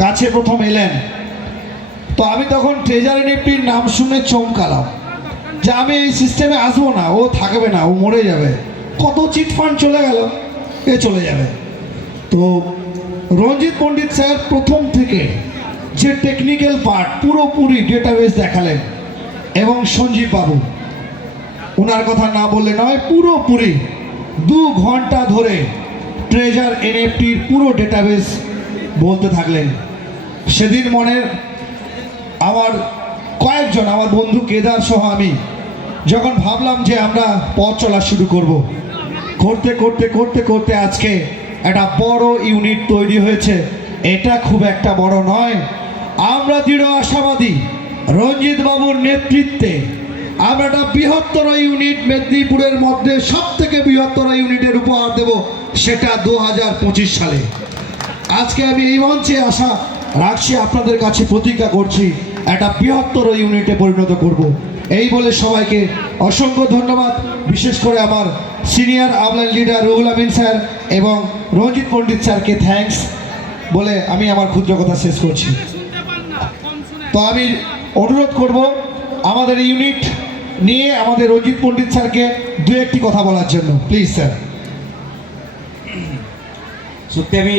কাছে প্রথম এলেন, তো আমি তখন ট্রেজার এনএফটির নাম শুনে চমকালাম যে আমি এই সিস্টেমে আসবো না, ও থাকবে না, ও মরে যাবে, কত চিট ফান্ড চলে গেল, এ চলে যাবে। তো রঞ্জিত পণ্ডিত স্যার প্রথম থেকে যে টেকনিক্যাল পার্ট পুরোপুরি ডেটাবেস দেখালেন, এবং সঞ্জীব বাবু, ওনার কথা না বললে নয়, পুরোপুরি 2 ঘন্টা ধরে ট্রেজার এনএফটির পুরো ডেটাবেস বলতে থাকলেন। সেদিন মনের আমার কয়েকজন, আমার বন্ধু কেদার সহ আমি যখন ভাবলাম যে আমরা পথ চলা শুরু করব, করতে করতে করতে করতে আজকে একটা বড় ইউনিট তৈরি হয়েছে। এটা খুব একটা বড় নয়, আমরা দৃঢ় আশাবাদী রঞ্জিত বাবুর নেতৃত্বে আমরা একটা বৃহত্তর ইউনিট মেদিনীপুরের মধ্যে সব থেকে বৃহত্তর ইউনিটের উপহার দেব, সেটা 2025 সালে। আজকে আমি এই মঞ্চে আশা রাখছি, আপনাদের কাছে প্রতিজ্ঞা করছি একটা বৃহত্তর ইউনিটে পরিণত করব। এই বলে সবাইকে অসংখ্য ধন্যবাদ, বিশেষ করে আমার senior আমলাইন leader Ruhul Amin sir এবং রঞ্জিত পণ্ডিত স্যারকে থ্যাঙ্কস বলে আমি আমার ক্ষুদ্র কথা শেষ করছি। তো আমি অনুরোধ করব আমাদের ইউনিট নিয়ে আমাদের রঞ্জিত পণ্ডিত স্যারকে 2-1টি কথা বলার জন্য, প্লিজ স্যার। সত্যি আমি